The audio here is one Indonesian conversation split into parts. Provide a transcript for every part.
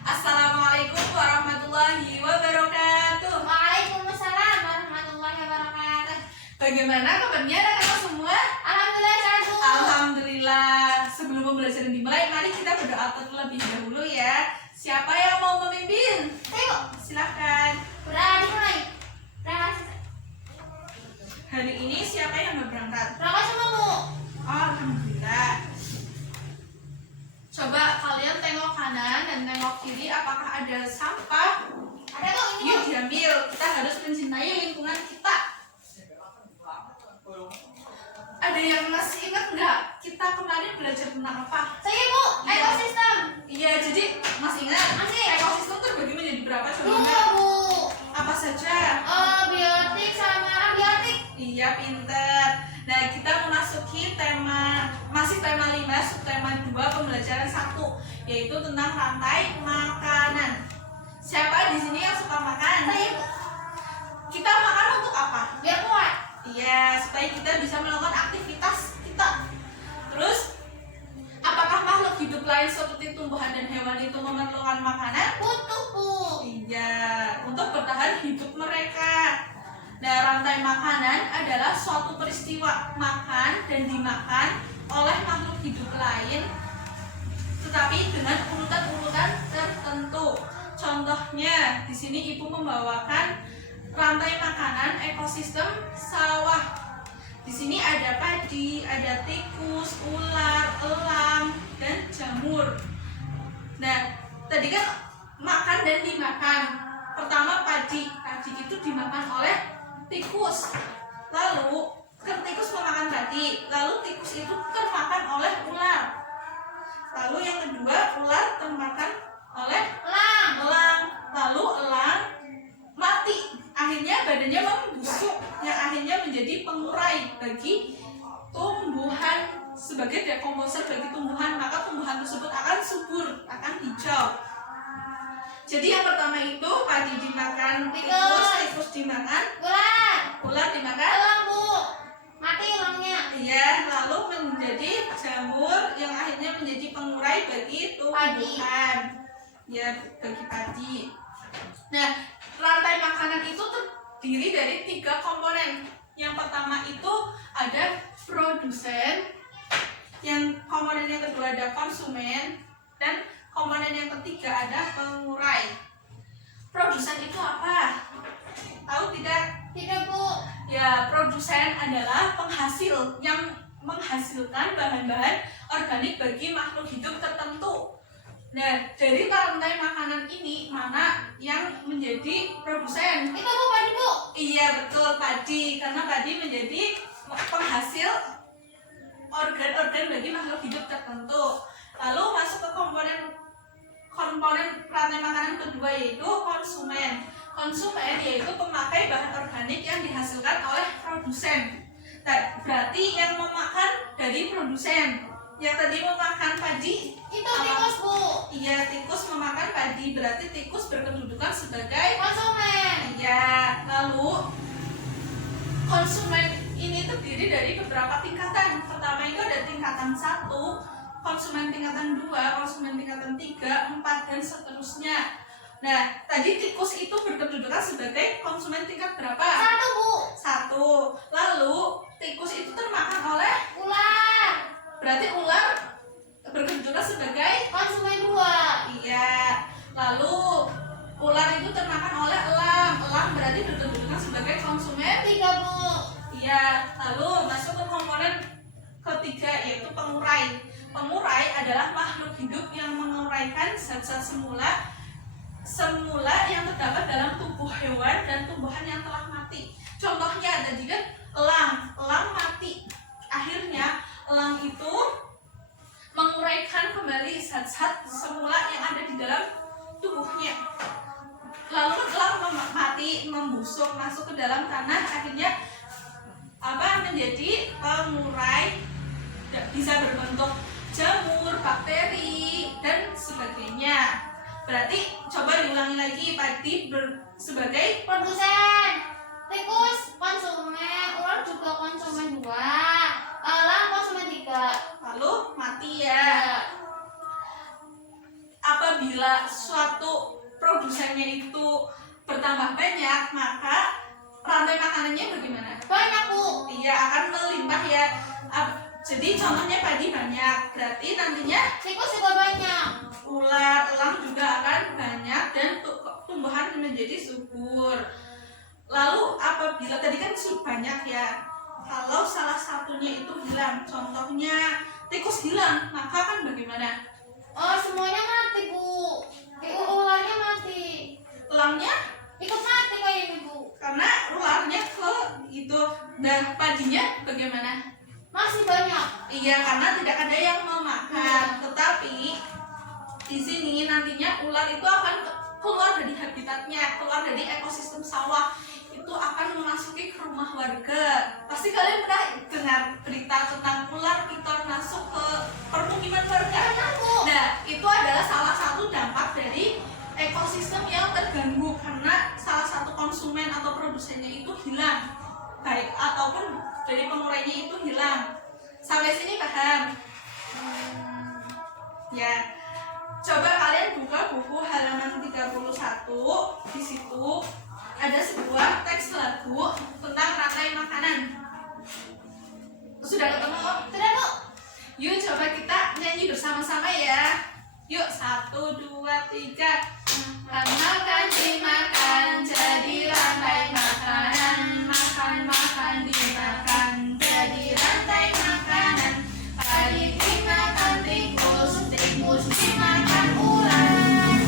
Assalamualaikum warahmatullahi wabarakatuh. Waalaikumsalam warahmatullahi wabarakatuh. Bagaimana kabarnya anak-anak semua? Alhamdulillah sehat, Bu. Alhamdulillah. Sebelum pembelajaran dimulai, mari kita berdoa terlebih dahulu ya. Siapa yang mau memimpin? Ayo, Silakan. udah dimulai. Hari ini siapa yang mau berangkat? Berangkat semua, Bu. Alhamdulillah. Coba kalian tengok kanan dan tengok kiri, apakah ada sampah? Ada kok ini, Yuk Bu. diambil. Kita harus mencintai lingkungan kita. Ada yang masih ingat nggak? Kita kemarin belajar tentang apa? Saya, Bu. Iya. Ekosistem. Iya, jadi masih ingat? Masih. Ekosistem terbagi menjadi berapa? Coba Dua, ingat. Bu. Apa saja? Biotik sama abiotik. Iya, pinter. Nah, kita memasuki masih tema 5, subtema 2 pembelajaran 1, yaitu tentang rantai makanan. Siapa di sini yang suka makan? Saya, Bu. Kita makan untuk apa? Biar kuat. Iya, supaya kita bisa melakukan aktivitas kita. Terus, apakah makhluk hidup lain seperti tumbuhan dan hewan itu memerlukan makanan? Butuh, Bu. Iya, untuk bertahan hidup mereka. Nah, rantai makanan adalah suatu peristiwa makan dan dimakan oleh makhluk hidup lain, tetapi dengan urutan-urutan tertentu. Contohnya, di sini Ibu membawakan rantai makanan ekosistem sawah. Di sini ada padi, ada tikus, ular, elang, dan jamur. Nah, tadi kan makan dan dimakan. Pertama padi itu dimakan oleh tikus. Lalu tikus memakan padi, lalu tikus itu termakan oleh ular. Lalu yang kedua, ular termakan oleh elang. Lalu elang mati. Akhirnya badannya membusuk, yang akhirnya menjadi pengurai bagi tumbuhan, sebagai dekomposer bagi tumbuhan, maka tumbuhan tersebut akan subur, akan hijau. Jadi yang pertama itu padi dimakan tikus dimakan ular dimakan Elang, Bu. Mati elangnya. iya, lalu menjadi jamur yang akhirnya menjadi pengurai bagi tumbuhan, ya, bagi padi. Nah, rantai makanan itu terdiri dari 3 komponen. Yang pertama itu ada produsen, yang komponen yang kedua ada konsumen, dan komponen yang ketiga ada pengurai. Produsen itu apa? Tahu tidak? Tidak, Bu. Ya, produsen adalah penghasil yang menghasilkan bahan-bahan organik bagi makhluk hidup tertentu. Nah, dari rantai makanan ini mana yang menjadi produsen? Itu, Bu, padi, Bu. Iya, betul, padi. Karena padi menjadi penghasil organ-organ bagi makhluk hidup tertentu. Lalu masuk ke komponen rantai makanan kedua, yaitu konsumen. Konsumen yaitu pemakai bahan organik yang dihasilkan oleh produsen. Berarti yang memakan dari produsen. Yang tadi memakan padi Itu tikus, Bu. iya, tikus memakan padi, berarti tikus berkedudukan sebagai Konsumen. iya. Lalu konsumen ini terdiri dari beberapa tingkatan. Pertama itu ada tingkatan 1, konsumen tingkatan 2, konsumen tingkatan 3, 4, dan seterusnya. Nah, tadi tikus itu berkedudukan sebagai konsumen tingkat berapa? 1, Bu. 1. Lalu tikus itu termakan oleh, Ular. berarti ular berkedudukan sebagai Konsumen 2. iya. Lalu ular itu termakan oleh elang. Elang berarti berkedudukan sebagai konsumen 3, Bu. iya. Lalu masuk ke komponen ketiga, yaitu pengurai. Pengurai adalah makhluk hidup yang menguraikan zat-zat semula yang terdapat dalam tubuh hewan dan tumbuhan yang telah mati. Contohnya tadi kan elang mati. Akhirnya elang itu menguraikan kembali zat-zat semula yang ada di dalam tubuhnya. Lalu elang mati, membusuk, masuk ke dalam tanah, akhirnya menjadi pengurai, bisa berbentuk jamur, bakteri, dan sebagainya. Berarti coba diulangi lagi, padi sebagai Produsen. Tikus konsumen. Ular juga konsumen 2. Elang konsumen 3. lalu mati ya. Apabila apabila suatu produsennya itu bertambah banyak, maka rantai makanannya bagaimana? Banyak, Bu. Iya, akan melimpah ya. Jadi contohnya padi banyak, berarti nantinya Tikus juga banyak. ular, elang juga akan banyak dan tumbuhan menjadi subur. Lalu apabila tadi kan banyak ya, kalau salah satunya itu hilang, contohnya tikus hilang, maka kan bagaimana? Oh, semuanya mati, Bu. Ularnya mati. Elangnya Ikut mati kayak ini, Bu. karena ularnya ke itu, dan padinya bagaimana? Masih banyak. Iya, karena tidak ada yang mau makan. Tetapi di sini nantinya ular itu akan keluar dari habitatnya, keluar dari ekosistem sawah. Itu akan memasuki ke rumah warga. Pasti kalian pernah dengar berita tentang ular piton masuk ke permukiman warga. Nah, itu adalah salah satu dampak dari ekosistem yang terganggu karena salah satu konsumen atau produsennya itu hilang, baik ataupun dari pengurainya itu hilang. Sampai sini paham? Ya. Coba kalian buka buku halaman 31. Di situ ada sebuah teks lagu tentang rantai makanan. Sudah ketemu? Sudah, Bu. Yuk coba kita nyanyi bersama-sama ya. Yuk 1, 2, 3. Makan dimakan jadi rantai makanan. Makan dimakan jadi rantai makanan. Padi dimakan tikus, tikus dimakan ular.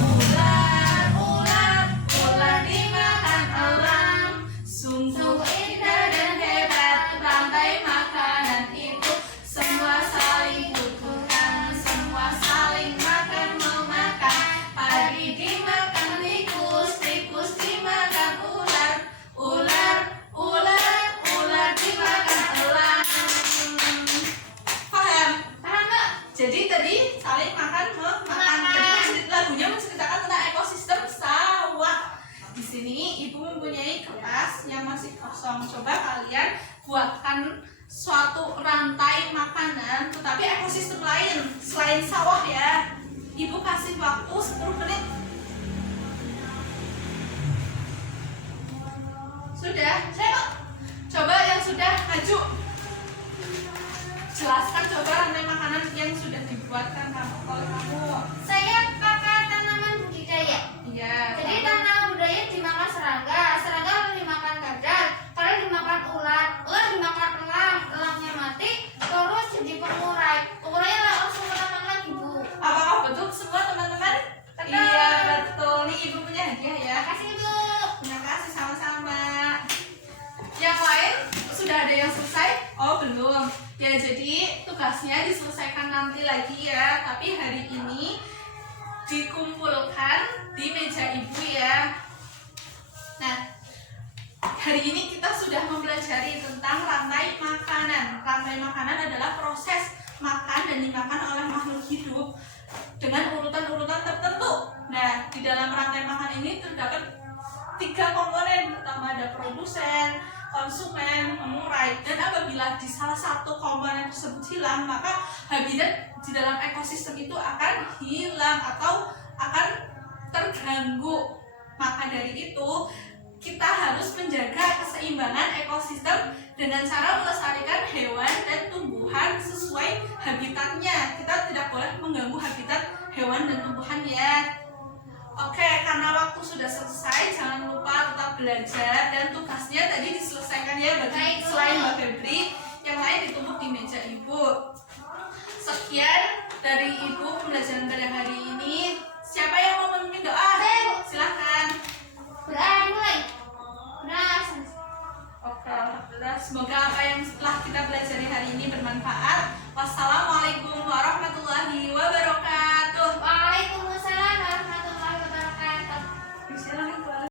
Ular dimakan elang. Sungguh indah dan hebat rantai makanan itu. Semua saling butuhkan, semua saling makan memakan. Padi dimakan tikus, tikus dimakan ular. Ular dimakan elang. Paham? Paham, Mbak? Jadi tadi saling makan memakan. Tadi lagunya menceritakan tentang ekosistem sawah. Di sini ibu mempunyai kertas yang masih kosong. Coba kalian buatkan suatu rantai makanan, tetapi ekosistem lain selain sawah ya. Ibu kasih waktu 10 menit. Sudah? Saya, Bu. Coba yang sudah maju. Jelaskan coba rantai makanan yang sudah dibuatkan oleh kamu. Saya kakak tanaman budidaya. Iya. Jadi tanaman budidaya dimakan serangga, serangga dimakan kadal, kadal dimakan ular, ular dimakan elang, elangnya mati, terus jadi pengurai. Pengurainya langsung makan lagi, Bu. Apakah betul semua teman-teman? Betul. Iya betul. Nih ibu punya hadiah ya. Makasih, Bu. Terima kasih sama-sama. Yang lain sudah ada yang selesai? Oh belum. Ya jadi tugasnya diselesaikan nanti lagi ya. Tapi hari ini dikumpulkan di meja ibu ya. Nah, hari ini kita sudah mempelajari tentang rantai makanan. Rantai makanan adalah proses makan dan dimakan oleh makhluk hidup dengan urutan-urutan tertentu. Nah, di dalam rantai makan ini terdapat 3 komponen. Pertama ada produsen, konsumen, pengurai. Dan apabila di salah satu komponen tersebut hilang, maka habitat di dalam ekosistem itu akan hilang atau akan terganggu. Maka dari itu kita harus menjaga keseimbangan ekosistem dengan cara melestarikan hewan dan tumbuhan sesuai habitatnya. Kita tidak boleh mengganggu habitat hewan dan tumbuhan ya. Oke, karena waktu sudah selesai, jangan lupa tetap belajar dan tugasnya tadi diselesaikan ya bagi selain Mbak Febri, yang lain ditumpuk di meja ibu. Sekian dari ibu pembelajaran